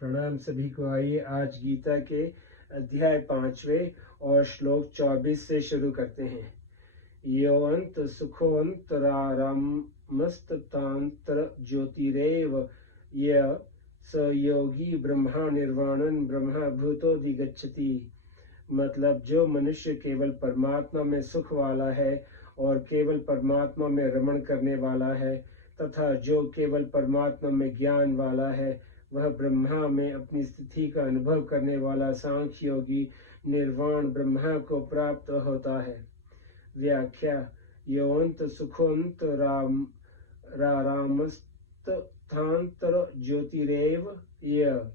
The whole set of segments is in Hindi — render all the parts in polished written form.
प्रणाम सभी को। आइए आज गीता के अध्याय 5वें और श्लोक 24 से शुरू करते हैं। योऽन्त सुखोऽन्तरारामस्ततान्तर ज्योतिरेव य स योगी ब्रह्मा निर्वाणं ब्रह्मा भूतोऽधिगच्छति। मतलब जो मनुष्य केवल परमात्मा में सुख वाला है और केवल परमात्मा में रमण करने वाला है तथा जो केवल परमात्मा में ज्ञान वाला है वह ब्रह्मा में अपनी स्थिति का अनुभव करने वाला सांख्य योगी निर्वाण ब्रह्मा को प्राप्त होता है। व्याख्या। योऽन्त सुखोऽन्तरारामस्तथान्तर ज्योतिरेव य,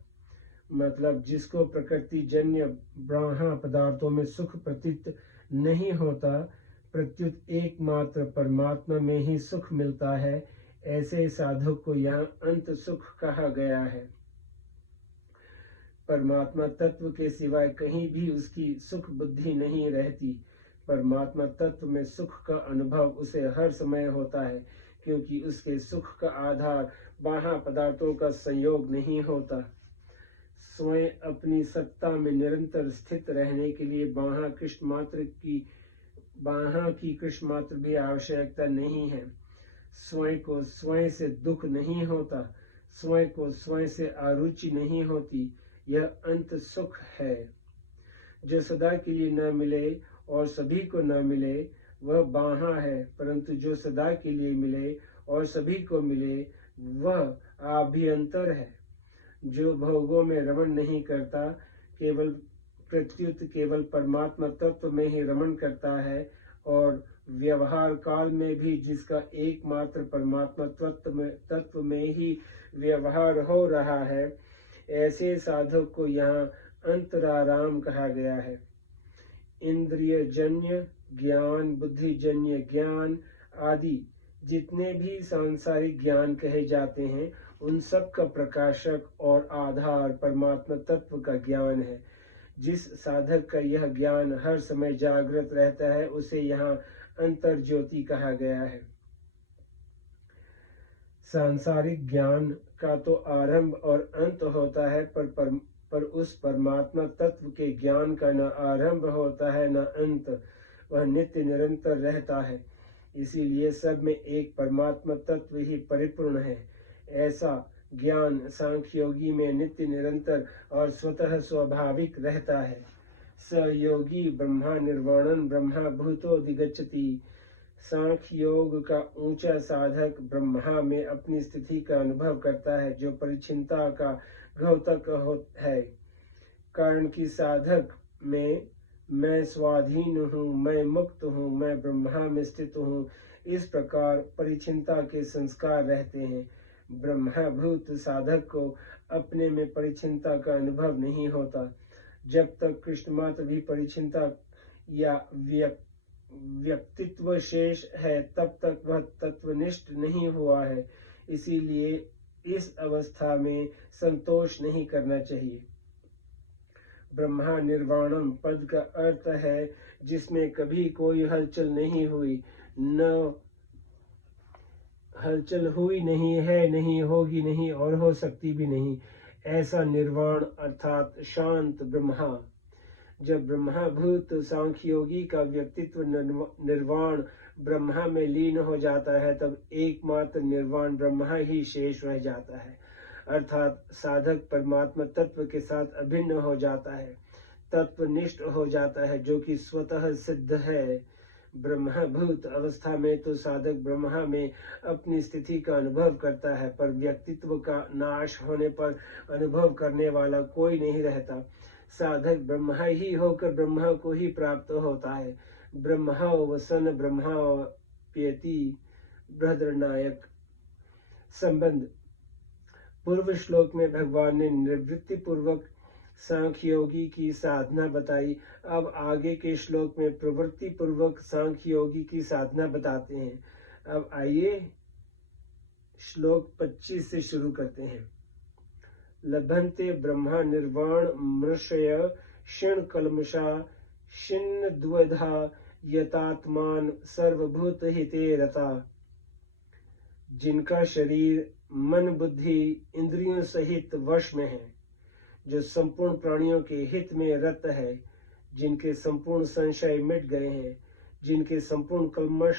मतलब जिसको प्रकृति जन्य ब्रह्म पदार्थों में सुख प्रतीत नहीं होता, प्रत्युत एकमात्र परमात्मा में ही सुख मिलता है, ऐसे साधक को यहाँ अंत सुख कहा गया है। परमात्मा तत्व के सिवाय कहीं भी उसकी सुख बुद्धि नहीं रहती। परमात्मा तत्व में सुख का अनुभव उसे हर समय होता है, क्योंकि उसके सुख का आधार बाह्य पदार्थों का संयोग नहीं होता। स्वयं अपनी सत्ता में निरंतर स्थित रहने के लिए बाह्य की कृष्ण मात्र भी आवश्यकता नहीं है। स्वयं को स्वयं से दुख नहीं होता, स्वयं को स्वयं से अरुचि नहीं होती। यह अंत सुख है। जो सदा के लिए न मिले और सभी को न मिले वह बाह्य है, परंतु जो सदा के लिए मिले और सभी को मिले वह आभ्यंतर है। जो भोगों में रमण नहीं करता, केवल प्रत्युत केवल परमात्मा तत्व में ही रमण करता है और व्यवहार काल में भी जिसका एकमात्र परमात्मा तत्व में ही व्यवहार हो रहा है, ऐसे साधक को यहाँ अंतराराम कहा गया है। इंद्रिय जन्य ज्ञान, बुद्धि जन्य ज्ञान आदि जितने भी सांसारिक ज्ञान कहे जाते हैं, उन सब का प्रकाशक और आधार परमात्मा तत्व का ज्ञान है। जिस साधक का यह ज्ञान हर समय जागृत रहता है उसे यहाँ अंतर ज्योति कहा गया है। सांसारिक ज्ञान का तो आरंभ और अंत होता है, पर उस परमात्मा तत्व के ज्ञान का न आरंभ होता है न अंत। वह नित्य निरंतर रहता है, इसीलिए सब में एक परमात्मा तत्व ही परिपूर्ण है। ऐसा ज्ञान सांख्य योगी में नित्य निरंतर और स्वतः स्वाभाविक रहता है। स योगी ब्रह्मा निर्वाणं ब्रह्मा भूतोऽधिगच्छति। सांख्य योग का ऊंचा साधक ब्रह्मा में अपनी स्थिति का अनुभव करता है, जो परिचिंता का घोतक है। कारण कि साधक में मैं स्वाधीन हूँ, मैं मुक्त हूँ, मैं ब्रह्मा में स्थित हूँ, इस प्रकार परिचिंता के संस्कार रहते हैं। ब्रह्मभूत साधक को अपने में परिचिंता का अनुभव नहीं होता। जब तक कृष्ण मात्र भी परिचिंता या व्यक्तित्व शेष है, तब तक वह तत्वनिष्ठ नहीं हुआ है। इसीलिए इस अवस्था में संतोष नहीं करना चाहिए। ब्रह्मा निर्वाणम पद का अर्थ है जिसमें कभी कोई हलचल नहीं हुई, न हलचल हुई नहीं है, नहीं होगी नहीं और हो सकती भी नहीं, ऐसा निर्वाण अर्थात शांत ब्रह्मा। जब ब्रह्मभूत सांख्य योगी का व्यक्तित्व निर्वाण ब्रह्मा में लीन हो जाता है, तब एकमात्र निर्वाण ब्रह्मा ही शेष रह जाता है। अर्थात साधक परमात्मा तत्व के साथ अभिन्न हो जाता है, तत्वनिष्ठ हो जाता है, जो कि स्वतः सिद्ध है। ब्रह्मभूत अवस्था में तो साधक ब्रह्मा में अपनी स्थिति का अनुभव करता है, पर व्यक्तित्व का नाश होने पर अनुभव करने वाला कोई नहीं रहता। साधक ब्रह्मा ही होकर ब्रह्मा को ही प्राप्त होता है। ब्रह्मा वसन ब्रह्मा प्यति बृहद्रनायक। संबंध। पूर्व श्लोक में भगवान ने निवृत्ति पूर्वक सांख्य योगी की साधना बताई। अब आगे के श्लोक में प्रवृत्ति पूर्वक सांख्य योगी की साधना बताते हैं। अब आइए श्लोक 25 से शुरू करते हैं। लभन्ते ब्रह्मा निर्वाण मृषय क्षीण कल्मषा छिन्न द्वधा यतात्मान सर्वभूत हिते रता। जिनका शरीर मन बुद्धि इंद्रियों सहित वश में है, जो संपूर्ण प्राणियों के हित में रत है, जिनके संपूर्ण संशय मिट गए हैं, जिनके संपूर्ण कल्मश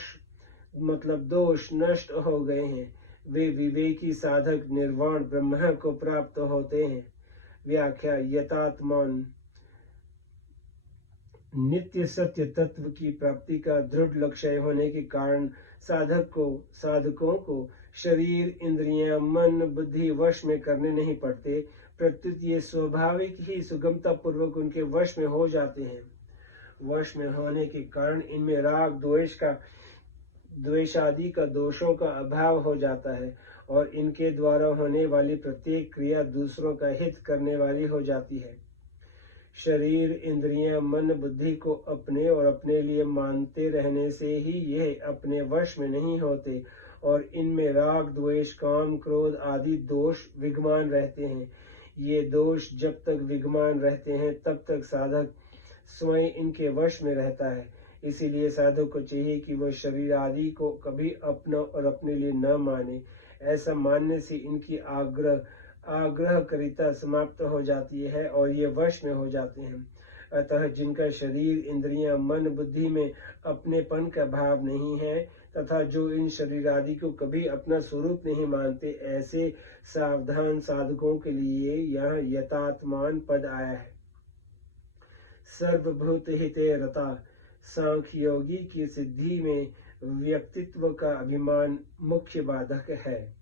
मतलब दोष नष्ट हो गए हैं, वे विवेकी साधक निर्वाण ब्रह्म को प्राप्त होते हैं। व्याख्या। यथात्मान नित्य सत्य तत्व की प्राप्ति का दृढ़ लक्ष्य होने के कारण साधकों को शरीर, इंद्रियां, मन, बुद्धि वश में करने नहीं पड़ते, प्रत्युत ये स्वाभाविक ही सुगमता पूर्वक उनके वश में हो जाते हैं। वश में होने के कारण इनमें राग द्वेष आदि का दोषों का अभाव हो जाता है और इनके द्वारा होने वाली प्रत्येक क्रिया दूसरों का हित करने वाली हो जाती है। शरीर, इंद्रियां, मन, बुद्धि को अपने और अपने लिए मानते रहने से ही यह अपने वश में नहीं होते और इनमें राग, द्वेष, काम, क्रोध आदि दोष विद्यमान रहते हैं। ये दोष जब तक विद्यमान रहते हैं तब तक साधक स्वयं इनके वश में रहता है। इसीलिए साधक को चाहिए कि वह शरीर आदि को कभी अपना और अपने लिए न माने। ऐसा मानने से इनकी आग्रहकारिता समाप्त हो जाती है और ये वश में हो जाते हैं। अतः जिनका शरीर, इंद्रियां, मन, बुद्धि में अपनेपन का भाव नहीं है तथा जो इन शरीर आदि को कभी अपना स्वरूप नहीं मानते, ऐसे सावधान साधकों के लिए यह यथात्मान पद आया है। सर्वभूत हिते रता सांख्य योगी की सिद्धि में व्यक्तित्व का अभिमान मुख्य बाधक है।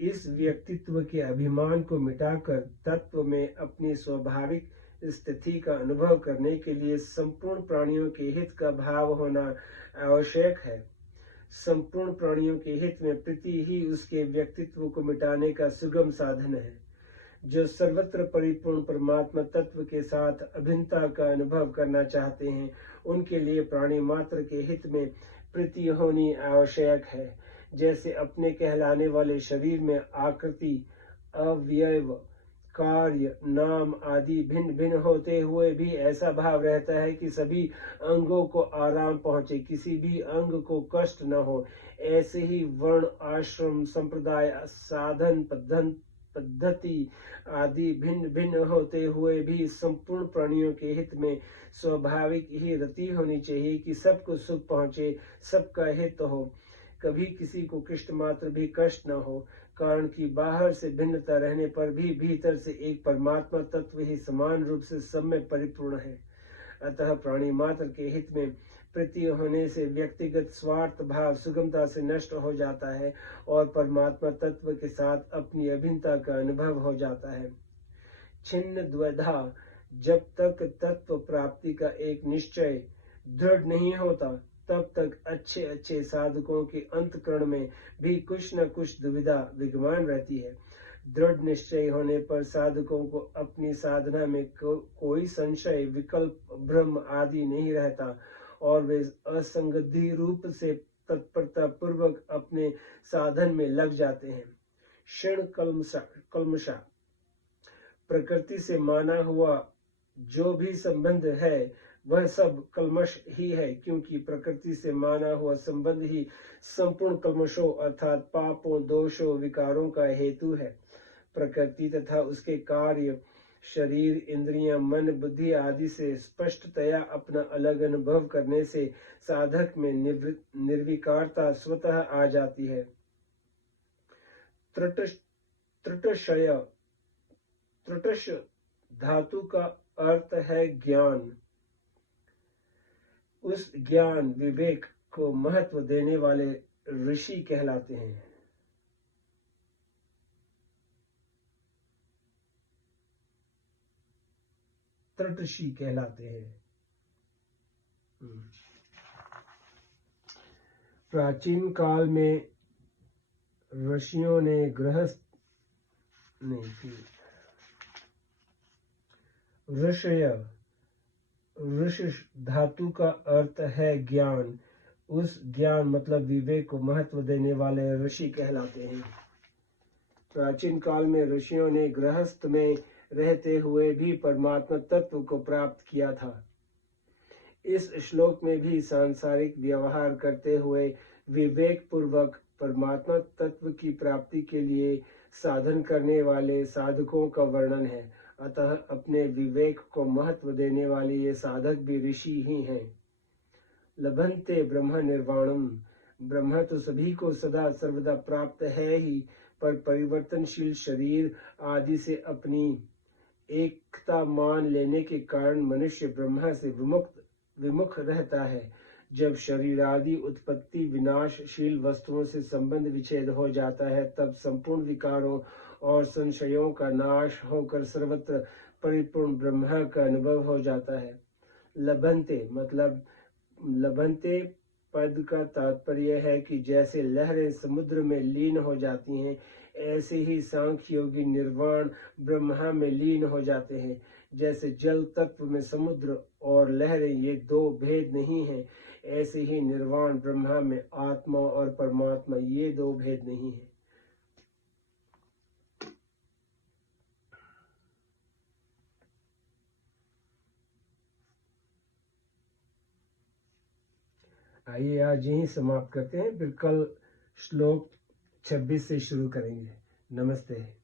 इस व्यक्तित्व के अभिमान को मिटाकर तत्व में अपनी स्वाभाविक स्थिति का अनुभव करने के लिए संपूर्ण प्राणियों के हित का भाव होना आवश्यक है। संपूर्ण प्राणियों के हित में प्रीति ही उसके व्यक्तित्व को मिटाने का सुगम साधन है। जो सर्वत्र परिपूर्ण परमात्मा तत्व के साथ अभिन्नता का अनुभव करना चाहते हैं, उनके लिए प्राणी मात्र के हित में प्रीति होनी आवश्यक है। जैसे अपने कहलाने वाले शरीर में आकृति, अवयव, कार्य, नाम आदि भिन्न भिन्न होते हुए भी ऐसा भाव रहता है कि सभी अंगों को आराम पहुंचे, किसी भी अंग को कष्ट न हो। ऐसे ही वर्ण, आश्रम, संप्रदाय, साधन, पद्धति आदि भिन्न भिन्न होते हुए भी संपूर्ण प्राणियों के हित में स्वाभाविक ही रति होनी चाहिए कि सबको सुख पहुंचे, सबका हित हो, कभी किसी को कृष्ट मात्र भी कष्ट न हो। कारण कि बाहर से भिन्नता रहने पर भी भीतर से एक परमात्मा तत्व ही समान रूप से सब में परिपूर्ण है। अतः प्राणी मात्र के हित में प्रीति होने से व्यक्तिगत स्वार्थ भाव सुगमता से नष्ट हो जाता है और परमात्मा तत्व के साथ अपनी अभिन्नता का अनुभव हो जाता है। छिन्न द्वैधा, जब तक तत्व प्राप्ति का एक निश्चय दृढ़ नहीं होता तब तक अच्छे अच्छे साधकों के अंतःकरण में भी कुछ न कुछ दुविधा विद्यमान रहती है। दृढ़ निश्चय होने पर साधकों को अपनी साधना में कोई संशय, विकल्प, भ्रम आदि नहीं रहता और वे असंगति रूप से तत्परता पूर्वक अपने साधन में लग जाते हैं। क्षण कल्मषा, प्रकृति से माना हुआ जो भी संबंध है वह सब कल्मश ही है, क्योंकि प्रकृति से माना हुआ संबंध ही संपूर्ण कल्मशों अर्थात पापों, दोषों, विकारों का हेतु है। प्रकृति तथा उसके कार्य, शरीर, इंद्रियां, मन, बुद्धि आदि से स्पष्टतया अपना अलग अनुभव करने से साधक में निर्विकारता स्वतः आ जाती है। त्रुटश धातु का अर्थ है ज्ञान। उस ज्ञान विवेक को महत्व देने वाले ऋषि कहलाते हैं। त्रटशी कहलाते हैं। प्राचीन काल में ऋषियों ने ऋषि धातु का अर्थ है ज्ञान। उस ज्ञान मतलब विवेक को महत्व देने वाले ऋषि कहलाते हैं। प्राचीन काल में ऋषियों ने गृहस्थ में रहते हुए भी परमात्मा तत्व को प्राप्त किया था। इस श्लोक में भी सांसारिक व्यवहार करते हुए विवेक पूर्वक परमात्मा तत्व की प्राप्ति के लिए साधन करने वाले साधकों का वर्णन है। अतः अपने विवेक को महत्व देने वाले ये साधक भी ऋषि ही हैं। लभन्ते ब्रह्म निर्वाणम, ब्रह्म तो सभी को सदा सर्वदा प्राप्त है ही, पर परिवर्तनशील शरीर आदि से अपनी एकता मान लेने के कारण मनुष्य ब्रह्म से विमुख रहता है। जब शरीर आदि उत्पत्ति विनाशशील वस्तुओं से संबंध विच्छेद हो जाता है, तब संपूर्ण विकारों और संशयों का नाश होकर सर्वत्र परिपूर्ण ब्रह्म का अनुभव हो जाता है। लभन्ते मतलब लभन्ते पद का तात्पर्य है कि जैसे लहरें समुद्र में लीन हो जाती हैं, ऐसे ही सांख्य योगी निर्वाण ब्रह्म में लीन हो जाते हैं। जैसे जल तत्व में समुद्र और लहरें ये दो भेद नहीं हैं, ऐसे ही निर्वाण ब्रह्म में आत्मा और परमात्मा ये दो भेद नहीं है। आइए आज यहीं समाप्त करते हैं, फिर कल श्लोक 26 से शुरू करेंगे। नमस्ते।